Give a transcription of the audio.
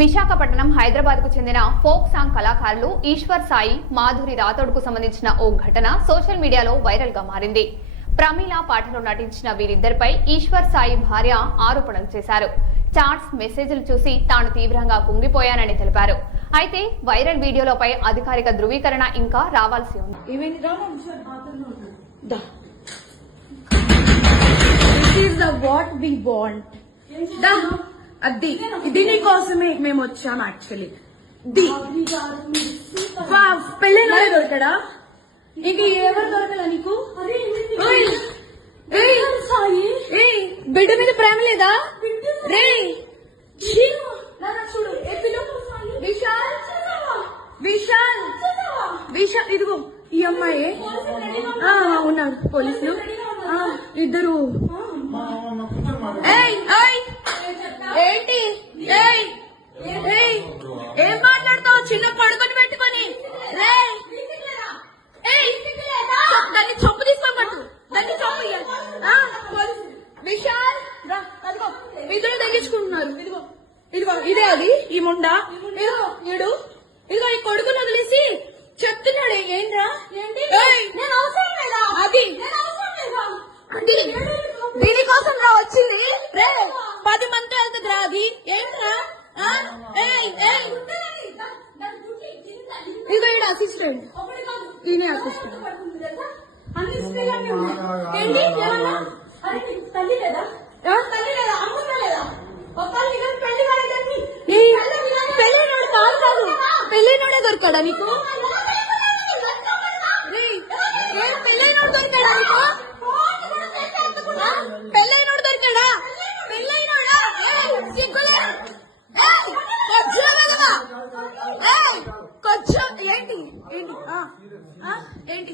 విశాఖపట్నం హైదరాబాద్ కు చెందిన folk song కళాకారులు ఈశ్వర్ సాయి మాధురి రాథోడ్ కు సంబంధించిన ఓ ఘటన సోషల్ మీడియాలో వైరల్ గా మారింది. ప్రమీల పాటలో నటించిన వీరిద్దరిపై ఈశ్వర్ సాయి భార్య ఆరోపణలు చేశారు. చాట్స్ మెసేజ్లు చూసి తాను తీవ్రంగా కుంగిపోయానని తెలిపారు. అయితే వైరల్ వీడియోలపై అధికారిక ధృవీకరణ ఇంకా రావాల్సి ఉంది. అది దీని కోసమే మేము వచ్చాం. యాక్చువల్లీ పెళ్ళైన దొరకడా? ఇంక ఎవరు దొరకలా నీకు? బిడ్డ మీద ప్రేమ లేదా? రే చూడు, విశాల్ విశాల్ విశాల్ ఇదిగో ఈ అమ్మాయి ఉన్నాడు. పోలీసులు ఇద్దరు. ఏంటి ఏం మాట్లాడతావు? చిన్న కొడుకుని పెట్టుకొని దాన్ని చంపు తీసుకోబట్టు, దాన్ని చంపు. విశాల్ అదిగో ఇద్దరు తగ్గించుకుంటున్నారు. ఇదిగో ఇదిగో ఇదే అది ఈ ముండా. ఇదిగో ఇదిగో ఈ కొడుకుని వదిలేసి చెప్తున్నాడు. ఏంట్రా అది దీనికోసం రా వచ్చింది. 10 మంది వెళ్తుంది రా. అది ఏంట్రా? ఇదిగో ఈడ అసిస్టెంట్, ఈయన అసిస్టెంట్. పెళ్ళైనోడే దొరకడా నీకు? పెళ్ళైనోడు దొరకడా నీకు? పెళ్ళైనోడు దొరకడా? పెళ్ళైనోడా? సిగ్గులే కొంచెం ఏంటి ఏంటి ఏంటి?